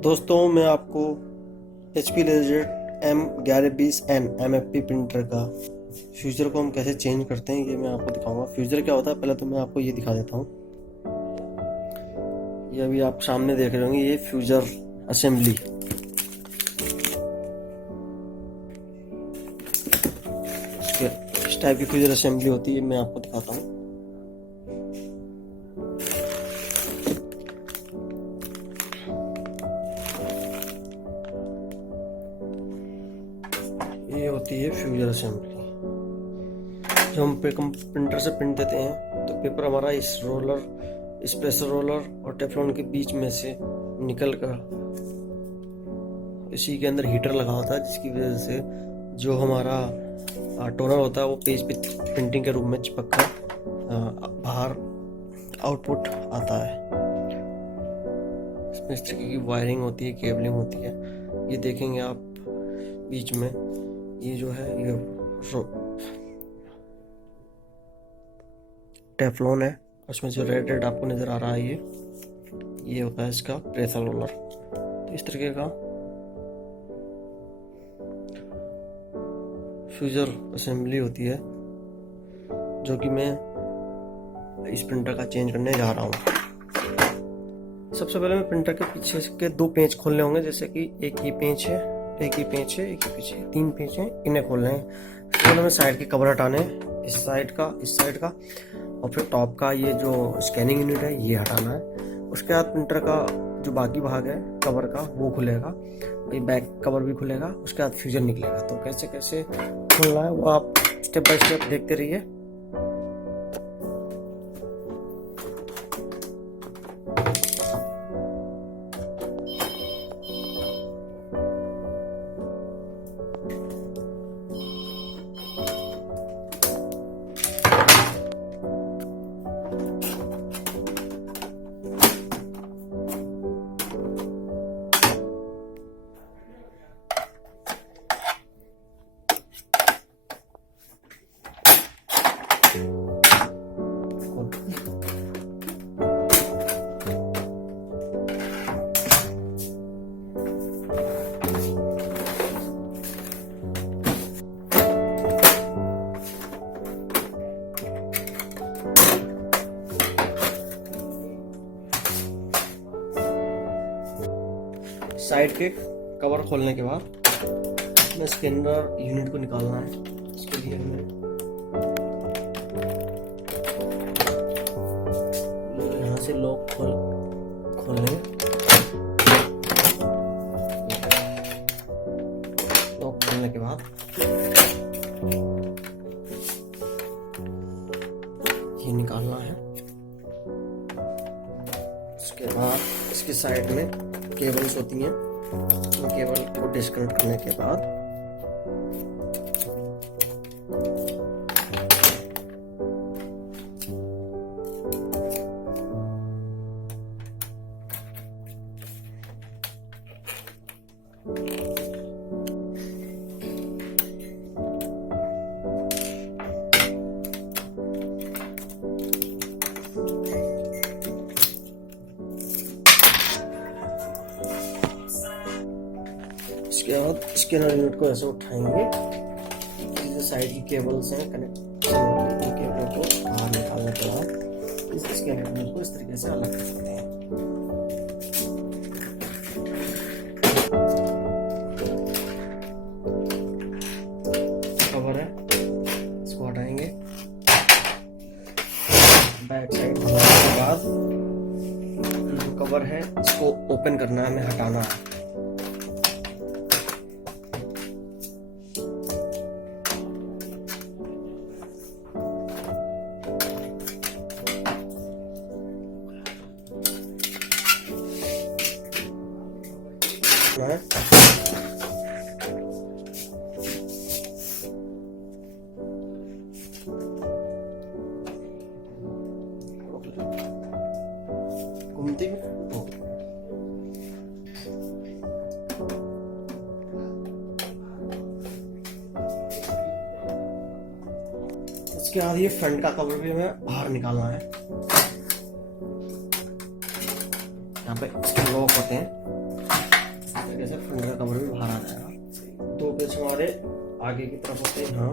दोस्तों मैं आपको HP LaserJet M1120N MFP printer का फ्यूज़र को हम कैसे चेंज करते हैं ये मैं आपको दिखाऊंगा। फ्यूज़र क्या होता है पहले तो मैं आपको ये दिखा देता हूँ। ये अभी आप सामने देख रहे होंगे, ये फ्यूज़र असेंबली। इस टाइप की फ्यूज़र असेंबली होती है, मैं आपको दिखाता हूँ। ये होती है फ्यूज़र असेंबली। जब हम प्रिंटर से प्रिंट देते हैं तो पेपर हमारा इस रोलर, इस प्रेशर रोलर और टेफ्लॉन के बीच में से निकल कर इसी के अंदर हीटर लगा होता है, जिसकी वजह से जो हमारा टोनर होता है वो पेज पे प्रिंटिंग के रूप में चिपक कर बाहर आउटपुट आता है। इसमें इस तरीके की वायरिंग होती है, केबलिंग होती है। ये देखेंगे आप बीच में, ये जो है ये टेफ्लॉन है, उसमें जो रेड रेड आपको नज़र आ रहा है ये होता है इसका प्रेशर रोलर। तो इस तरीके का फ्यूज़र असेंबली होती है जो कि मैं इस प्रिंटर का चेंज करने जा रहा हूँ। सबसे पहले मैं प्रिंटर के पीछे के दो पेंच खोलने होंगे, जैसे कि एक ही पेंच है, एक ही पेंच है, एक ही पीछे, तीन पेंच हैं, इन्हें खोलने हैं। पहले में साइड के कवर हटाने हैं, इस साइड का और फिर टॉप का ये जो स्कैनिंग यूनिट है ये हटाना है। उसके बाद प्रिंटर का जो बाकी भाग है कवर का वो खुलेगा, ये बैक कवर भी खुलेगा। उसके बाद फ्यूज़र निकलेगा। तो कैसे कैसे खोलना है वो आप स्टेप बाय स्टेप देखते रहिए। साइड के कवर खोलने के बाद हमें स्कैनर यूनिट को निकालना है। इसके लिए हमें यहाँ से लॉक खोलेंगे। लॉक खोलने के बाद ये निकालना है। उसके बाद इसकी साइड में केबल्स होती हैं, केबल को डिस्कनेक्ट करने के बाद इसके बाद स्कैनर यूनिट को ऐसे उठाएंगे। जो साइड की केबल्स हैं कनेक्शन वाली, केबल को बाहर निकालने के बाद इस स्कैनर यूनिट को इस तरीके से अलग कर सकते हैं। कवर है, इसको हटाएंगे। बैक साइड हटाने के बाद जो कवर है इसको ओपन करना है, हमें हटाना है। घूमती इसके बाद ये फ्रंट का कवर भी हमें बाहर निकालना है। यहाँ पे इसके लॉक होते हैं, तरीके से फ्रंट का कवर भी बाहर आ जाएगा। 2 पेच हमारे आगे की तरफ होते हैं, यहाँ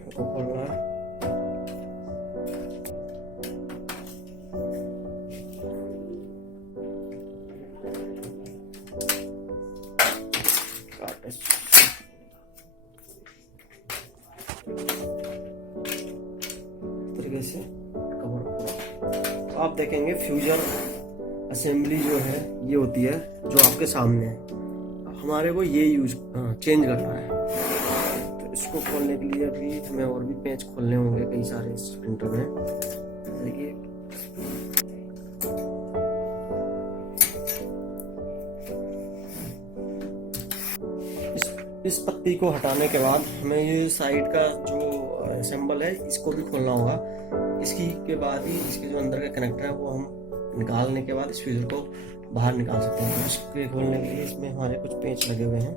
इनको खोलना है। तरीके से कवर। आप देखेंगे फ्यूजर असेंबली जो है ये होती है जो आपके सामने है। हमारे को ये यूज चेंज करना है, तो इसको खोलने के लिए अभी हमें और भी पेंच खोलने होंगे कई सारे इस प्रिंटर में। देखिए इस पत्ती को हटाने के बाद हमें ये साइड का जो असेंबल है इसको भी खोलना होगा। इसकी के बाद ही इसके जो अंदर का कनेक्टर है वो हम निकालने के बाद इस फ्यूजर को बाहर निकाल सकते हैं। इसके खोलने के लिए इसमें हमारे कुछ पेंच लगे हुए हैं,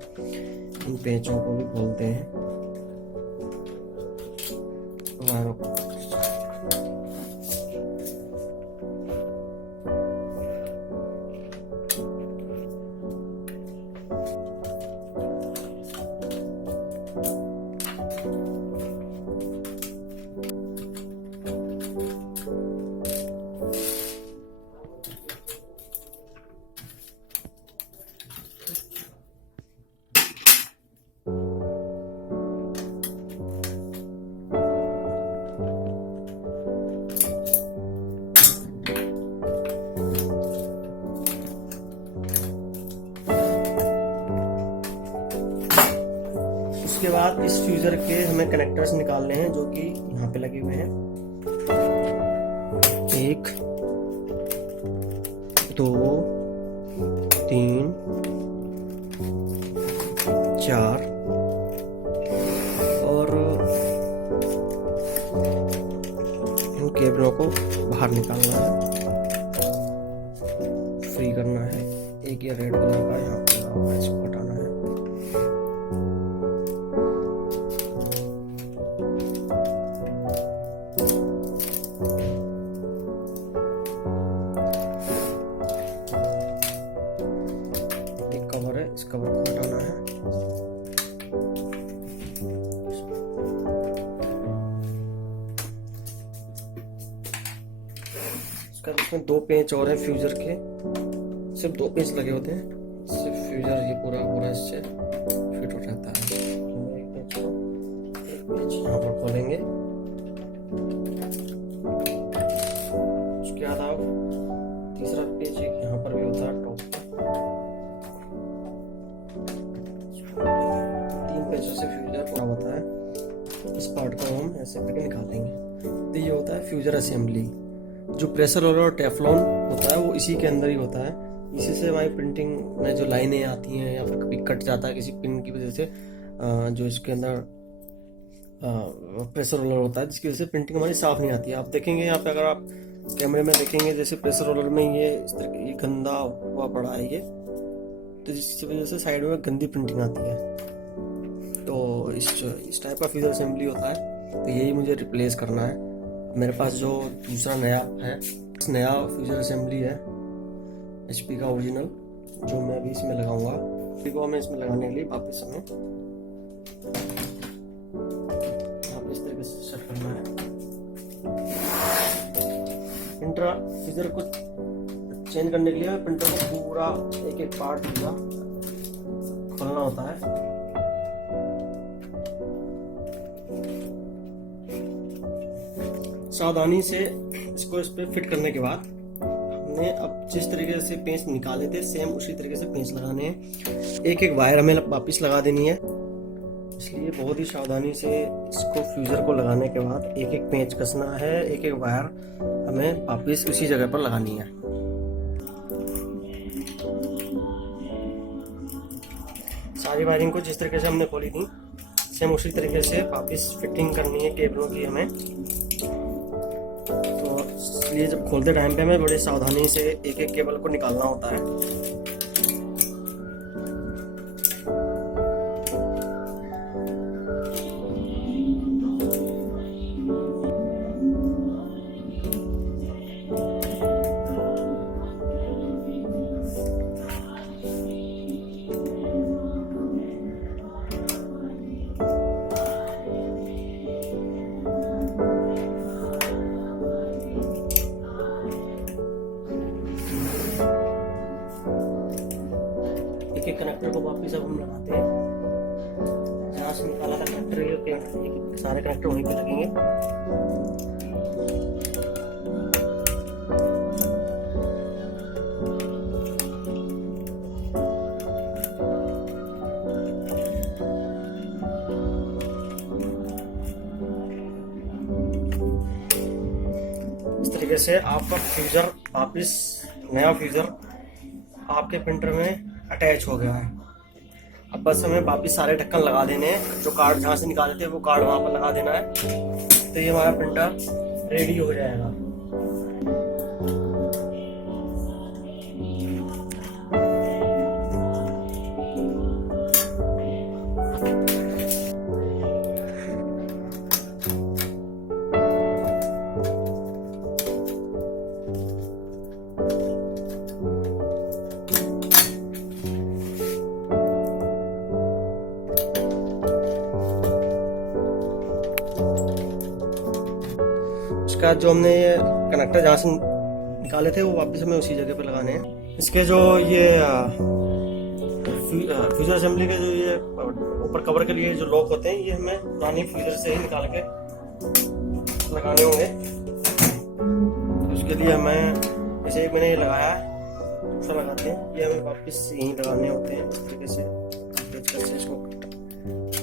इन पेंचों को भी खोलते हैं। वायरों को उसके बाद इस फ्यूजर के हमें कनेक्टर्स निकालने हैं जो कि यहाँ पे लगे हुए हैं। 1 2 3 4 और इन केबलों को बाहर निकालना है, फ्री करना है। एक ये रेड कलर का यहाँ पे लगा हुआ है, इसको हटाना है। कवर है, इस कवर को हटाना है। इसमें 2 पेंच और हैं फ्यूजर के, सिर्फ 2 पेंच लगे होते हैं। इससे फ्यूजर ये पूरा इससे फिट हो जाता है। एक पेंच यहाँ पर खोलेंगे, उसके बाद आप तीसरा पेंच एक यहाँ पर भी होता है टॉप पे। 3 पेंचों से फ्यूजर पूरा होता है। इस पार्ट को हम ऐसे करके निकाल देंगे। तो ये होता है फ्यूजर असेंबली। जो प्रेशर रोलर और टेफ्लॉन होता है वो इसी के अंदर ही होता है। इसी से हमारी प्रिंटिंग में जो लाइनें आती हैं या फिर कभी कट जाता है किसी पिन की वजह से, जो इसके अंदर प्रेशर रोलर होता है जिसकी वजह से प्रिंटिंग हमारी साफ नहीं आती है। आप देखेंगे यहाँ पे, अगर आप कैमरे में देखेंगे, जैसे प्रेशर रोलर में ये इस तरह की ये गंदा हुआ पड़ा है ये, तो जिसकी वजह से साइड में गंदी प्रिंटिंग आती है। तो इस टाइप का फ्यूजर असेंबली होता है, तो यही मुझे रिप्लेस करना है। मेरे पास जो दूसरा नया है, नया फ्यूजर असेंबली है HP का ओरिजिनल, जो मैं अभी इसमें लगाऊंगा। देखो हमें इसमें लगाने के लिए वापस हमें इस तरीके से सेट करना है। प्रिंटर फ्यूजर को चेंज करने के लिए प्रिंटर को पूरा एक पार्ट पूरा खोलना होता है। सावधानी से इसको इस पे फिट करने के बाद हमने अब जिस तरीके से पेंच निकाले थे सेम उसी तरीके से पेंच लगाने हैं। एक वायर हमें वापस लगा देनी है, इसलिए बहुत ही सावधानी से इसको फ्यूजर को लगाने के बाद एक पेंच कसना है, एक वायर हमें वापस उसी जगह पर लगानी है। सारी वायरिंग को जिस तरीके से हमने खोली थी सेम उसी तरीके से वापस फिटिंग करनी है केबलों की हमें। तो इसलिए जब खोलते टाइम पे हमें बड़े सावधानी से एक केबल को निकालना होता है। एक एक कनेक्टर को वापस अब हम लगाते हैं। जहाँ से निकाला था कनेक्टर, ये सारे कनेक्टर वहीं पे लगेंगे। इस तरीके से आपका फ्यूजर वापस, नया फ्यूजर आपके प्रिंटर में अटैच हो गया है। अब बस हमें वापस सारे ढक्कन लगा देने हैं। जो कार्ड जहाँ से निकाले थे वो कार्ड वहाँ पर लगा देना है, तो ये हमारा प्रिंटर रेडी हो जाएगा। उसके बाद जो हमने ये कनेक्टर जहाँ से निकाले थे वो वापस हमें उसी जगह पे लगाने हैं। इसके जो ये फ्यूजर असेंबली के जो ये ऊपर कवर के लिए जो लॉक होते हैं, ये हमें पुरानी फ्यूजर से ही निकाल के लगाने होंगे। तो उसके लिए हमें जैसे एक मैंने ये लगाया है, दूसरा लगाते हैं। ये हमें वापस यहीं लगाने होते हैं। इस तरीके से इसको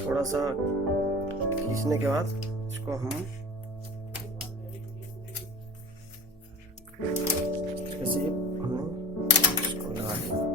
थोड़ा सा खींचने के बाद इसको हम ऐसे हमने इसको लगा दिया।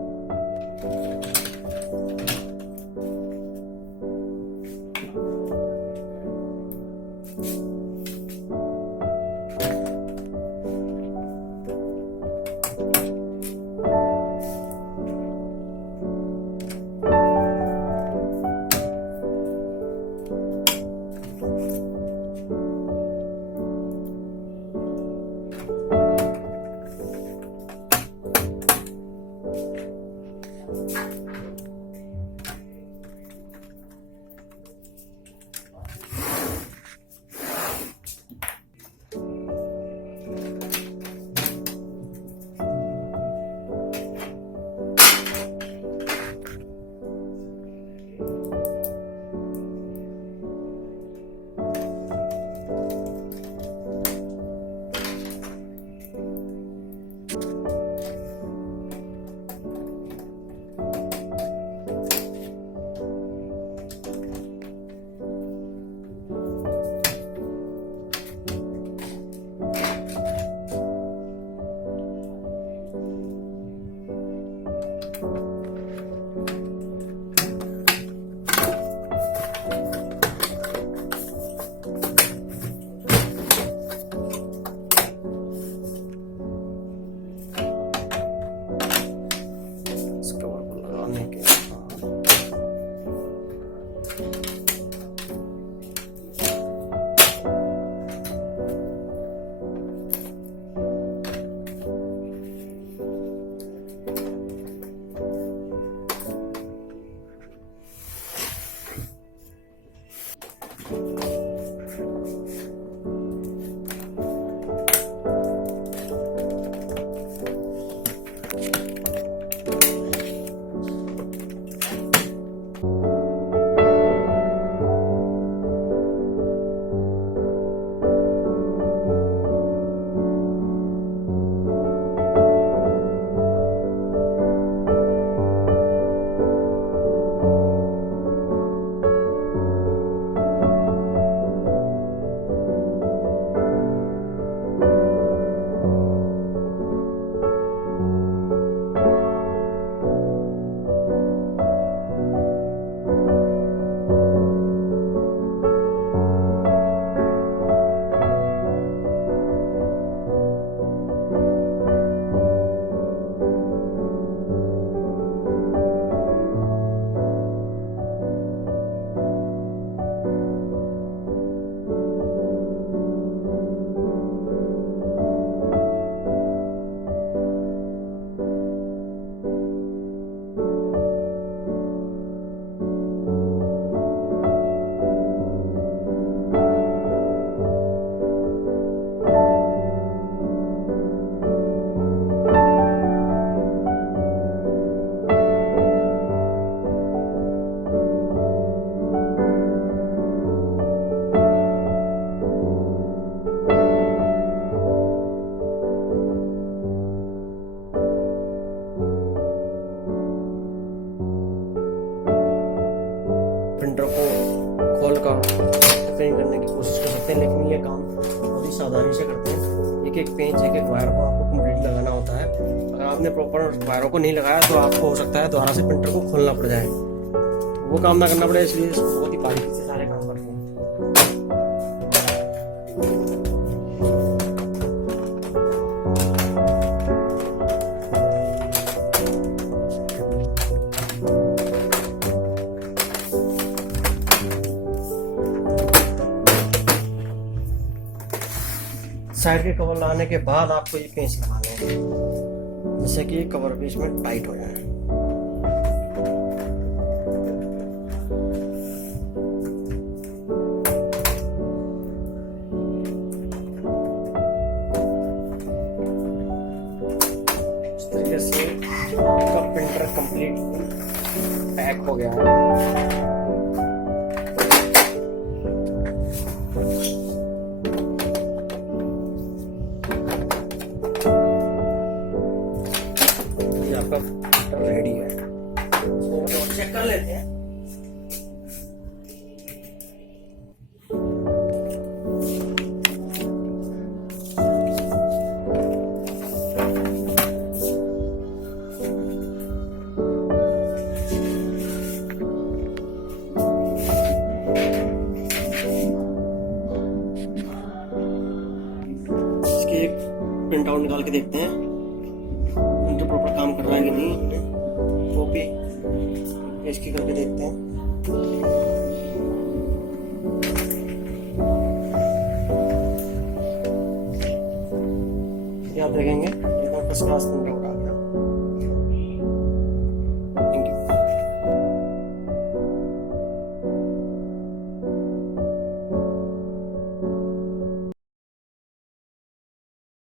प्रिंटर को खोल कर चेंज करने की कोशिश कर सकते हैं, लेकिन ये काम बहुत ही सावधानी से करते हैं। एक एक पेंच, एक एक वायर को आपको कंप्लीट लगाना होता है। अगर आपने प्रॉपर वायरों को नहीं लगाया तो आपको हो सकता है दोबारा से प्रिंटर को खोलना पड़ जाए, वो काम ना करना पड़े, इसलिए बहुत ही बारीकी से सारे काम करते हैं। साइड के कवर लगाने के बाद आपको ये पेंच लगाने हैं, जिससे कि ये कवर भी इसमें टाइट हो जाए। इस तरीके से आपका प्रिंटर कंप्लीट पैक हो गया है। आपका रेडी है, तो चेक कर लेते हैं। इसकी एक प्रिंट आउट निकाल के देखते हैं तो प्रॉपर काम कर रहा है कि नहीं। हमने कॉपी इसकी करके देखते हैं। ये आप देखेंगे एकदम फर्स्ट क्लास प्रिंट